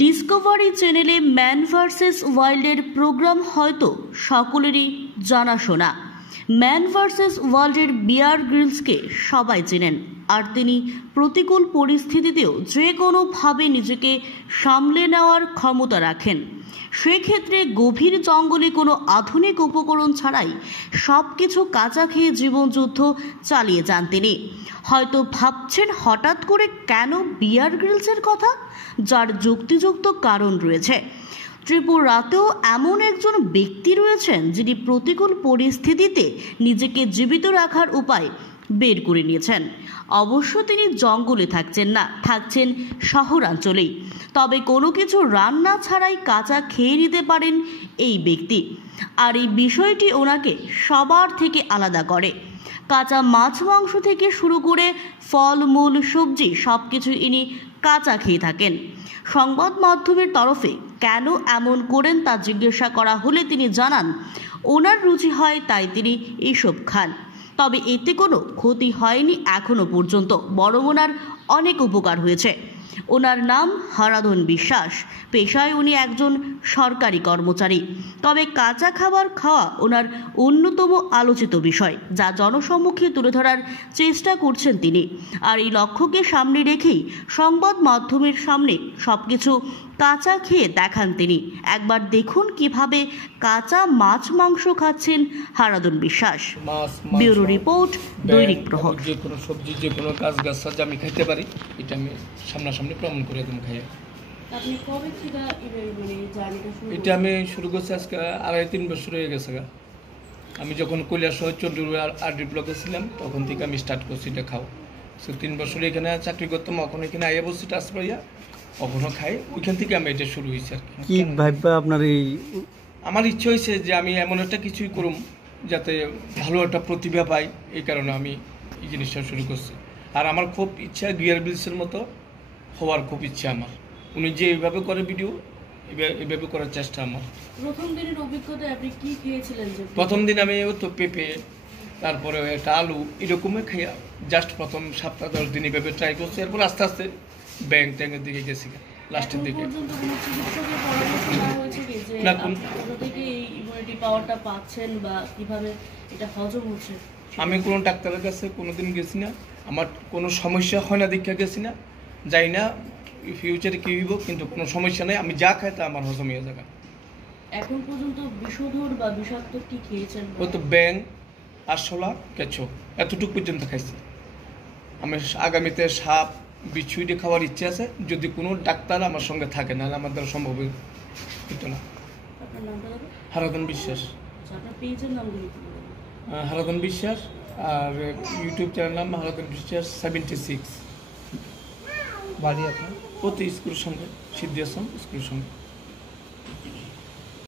Discovery চ্যানেলে man versus ওয়াইল্ডের programme হয়তো সকলেরই জানাশোনা। ম্যান ভার্সেস ওয়াইল্ডের বিয়ার গ্রিলসকে সবাই চেনেন, আর তিনি প্রতিকূল পরিস্থিতিতেও যে কোনোভাবে নিজেকে সামলে নেওয়ার ক্ষমতা রাখেন। সেক্ষেত্রে গভীর জঙ্গলে কোনো আধুনিক উপকরণ ছাড়াই সব কিছু কাঁচা খেয়ে জীবনযুদ্ধ চালিয়ে যান তিনি। হয়তো ভাবছেন হঠাৎ করে কেন বিয়ার গ্রিলসের কথা, যার যুক্তিযুক্ত কারণ রয়েছে। ত্রিপুরাতেও এমন একজন ব্যক্তি রয়েছেন যিনি প্রতিকূল পরিস্থিতিতে নিজেকে জীবিত রাখার উপায় বের করে নিয়েছেন। অবশ্য তিনি জঙ্গলে থাকছেন না, থাকছেন শহরাঞ্চলেই। তবে কোনো কিছু রান্না ছাড়াই কাঁচা খেয়ে নিতে পারেন এই ব্যক্তি, আর এই বিষয়টি ওনাকে সবার থেকে আলাদা করে। কাঁচা মাছ মাংস থেকে শুরু করে ফলমূল সবজি সব কিছু ইনি কাঁচা খেয়ে থাকেন। সংবাদ মাধ্যমের তরফে কেন এমন করেন তা জিজ্ঞাসা করা হলে তিনি জানান, ওনার রুচি হয় তাই তিনি এসব খান। তবে এতে কোনো ক্ষতি হয়নি এখনো পর্যন্ত, বরং ওনার অনেক উপকার হয়েছে। ওনার নাম হারাধন বিশ্বাস। পেশায় উনি একজন সরকারি কর্মচারী। তবে কাঁচা খাবার খাওয়া ওনার অন্যতম আলোচিত বিষয়, যা জনসম্মুখে তুলে ধরার চেষ্টা করছেন তিনি। আর এই লক্ষ্যকে সামনে রেখেই সংবাদ মাধ্যমের সামনে সবকিছু কাঁচা খেয়ে দেখান তিনি। একবার দেখুন কিভাবে কাঁচা মাছ মাংস খাচ্ছেন হারাধন বিশ্বাস। ব্যুরো রিপোর্ট, দৈনিক প্রহর। যে কোনো সবজি, যে কোনো গাছ আমি খাইতে পারি, এটা আমি সামনাসামনি প্রমাণ করে একদম খাই। আপনি কবে থেকে এটা আমি শুরু করছি আজকে 2.5-3 বছর হয়ে গেছে। আমি যখন কৈলাসহর চন্দ্রপুর আরডি ব্লকে ছিলাম তখন থেকে আমি স্টার্ট করছি এটা খাও। 3 বছর এখানে চাকরি করতাম, এখন এখানে আইয়া বসছি ট্রান্সফারিয়া, কখনো খাই। ওইখান থেকে আমি এটা শুরু হয়েছে আর কি ভাববা আপনার এই? আমার ইচ্ছা হয়েছে যে আমি এমন একটা কিছুই করুম যাতে ভালো একটা প্রতিভা পাই, এই কারণে আমি এই জিনিসটা শুরু করছি। আর আমার খুব ইচ্ছা বিয়ার গ্রিলসের মতো হওয়ার খুব ইচ্ছা আমার। উনি যে এইভাবে করে ভিডিও, এইভাবে করার চেষ্টা আমার। প্রথম দিনের অভিজ্ঞতা আপনি কি খেয়েছিলেন? প্রথম দিন আমি তো পেঁপে, তারপরে একটা আলু, এরকমই খাইয়া জাস্ট প্রথম 7-10 দিন এইভাবে ট্রাই করছি। এরপর আস্তে আস্তে ব্যাংক ট্যাঙ্কের দিকে গেছি লাস্টের দিকে। আমি কোনো ডাক্তারের কাছে কোনোদিন গেছি না, আমার কোনো সমস্যা হয় না দীক্ষা গেছি না, যাই না ফিউচারে কি হইব, কিন্তু কোনো সমস্যা নেই। আমি যা খাই তা আমার হজম হয়ে যাবে। এখন পর্যন্ত বিষধর বা বিষাক্ত কি খেয়েছেন? ও তো ব্যাং, আরশোলা, কেঁচো, এতটুকু পর্যন্ত খাইছি। আমি আগামীতে সাপ, বিচ্ছু দিয়ে খাওয়ার ইচ্ছে আছে, যদি কোনো ডাক্তার আমার সঙ্গে থাকে, নাহলে আমার দ্বারা সম্ভব হতো না। হারাধন বিশ্বাস। হারাধন বিশ্বাস। আর ইউটিউব চ্যানেল নাম হারাধন বিশ্বাস 76। বাড়ি আপনার? প্রতি স্কুলের সঙ্গে, সিদ্ধি আশ্রম স্কুলের সঙ্গে।